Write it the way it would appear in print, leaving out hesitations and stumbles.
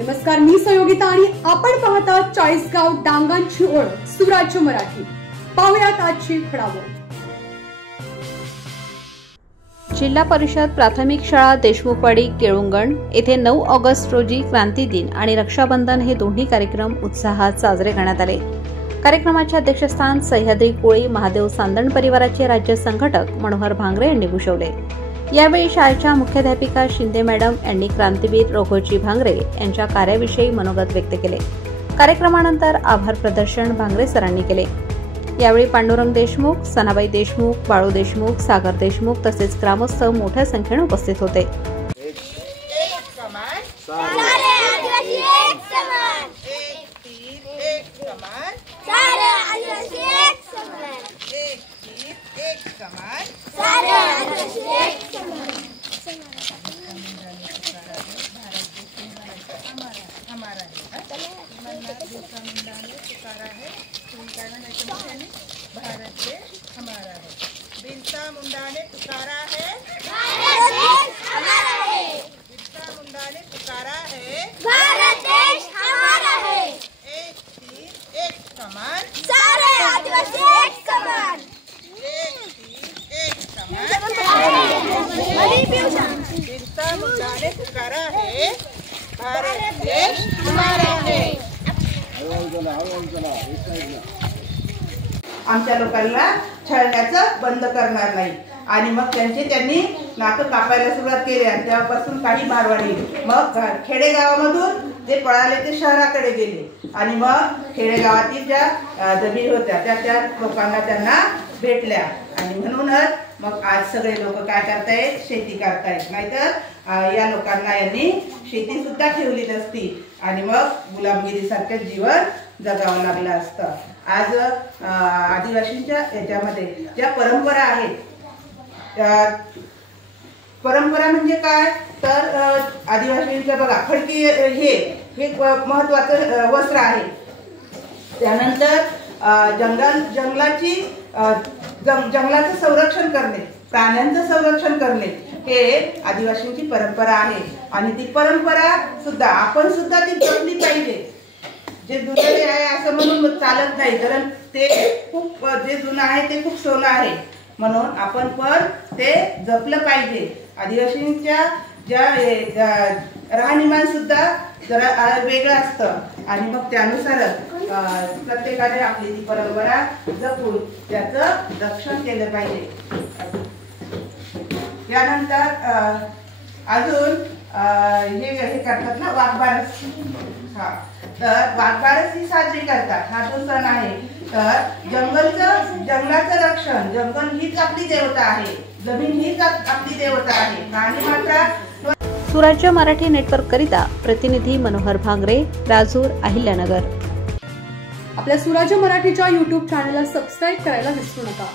नमस्कार, मी सहयोगिता आणि आपण पाहता चाळीसगाव डांगांची ओळख सुराज्य मराठी। पाहुयात आजची घडामोड। जिल्हा परिषद प्राथमिक शाळा देशमुखवाडी केळुंगण येथे 9 ऑगस्ट रोजी क्रांती दिन आणि रक्षाबंधन हे दोन्ही कार्यक्रम उत्साहात साजरे करण्यात आले। कार्यक्रमाचे अध्यक्षस्थान सह्याद्री कोळी महादेव सांदण परिवाराचे राज्य संघटक मनोहर भांगरे यांनी भूषवले। यावेळी शाळेच्या मुख्याध्यापिका शिंदे मॅडम यांनी क्रांतीवीर रोखोजी भांगरे यांच्या कार्याविषयी मनोगत व्यक्त केले। कार्यक्रमानंतर आभार प्रदर्शन भांगरे सरांनी केले। यावेळी पांडुरंग देशमुख, सनाबाई देशमुख, बाळू देशमुख, सागर देशमुख तसेच ग्रामस्थ मोठ्या संख्येने उपस्थित होते। भारत देश हमारा है। बिरसा मुंडा ने पुकारा है, बिरसा मुंडा ने पुकारा है, भारत देश हमारा है। एक तीर एक समान, सारे आदिवासी एक समान। एक तीर एक समान, बिरसा मुंडा ने पुकारा है, भारत देश हमारा है। आमच्या लोकांना छळण्याचं बंद करणार नाही आणि मग त्यांनी नातं कापायला सुरुवात केली आणि तेव्हापासून काही मारवाडी मग खेडेगावामधून जे पळाले ते शहराकडे गेले आणि मग खेडेगावातील ज्या जमीन होत्या त्या लोकांना त्यांना भेटल्या आणि म्हणूनच मग आज सगळे लोक काय करतायत, शेती करतायत। नाहीतर या लोकांना यांनी शेती सुद्धा ठेवली नसती आणि मग गुलामगिरीसारखं जीवन जगावं लागलं असतं। आज आदिवासींच्या याच्यामध्ये ज्या परंपरा आहेत, परंपरा म्हणजे काय तर आदिवासींचं बघा खडकी हे महत्वाचं वस्त्र आहे। त्यानंतर जंगलाचं संरक्षण करणे, प्राण्यांचं संरक्षण करणे हे आदिवासींची परंपरा आहे आणि ती परंपरा सुद्धा आपण सुद्धा ती जपली पाहिजे। जे जुने आहे असं म्हणून चालत नाही, कारण ते खूप जे जुनं आहे ते खूप सोनं आहे, म्हणून आपण पण ते जपलं पाहिजे। आदिवासींच्या ज्या राहणीमान सुद्धा जरा वेगळं असतं आणि मग त्यानुसारच प्रत्येकाने आपली ती परंपरा जपून त्याचं रक्षण केलं पाहिजे। त्यानंतर अजून हे करतात ना वाघबारस, तर वाघबारस ही साजरी करतात। हा जो सण आहे तर जंगलाचं रक्षण, जंगल हीच आपली देवता आहे, जमीन हीच आपली देवता आहे आणि मात्र सुराज्य मराठी नेटवर्क करिता प्रतिनिधी मनोहर भांगरे, राजूर, अहिल्यानगर। आपल्या सुराज्य मराठीच्या YouTube चॅनलला सबस्क्राइब करायला विसरू नका।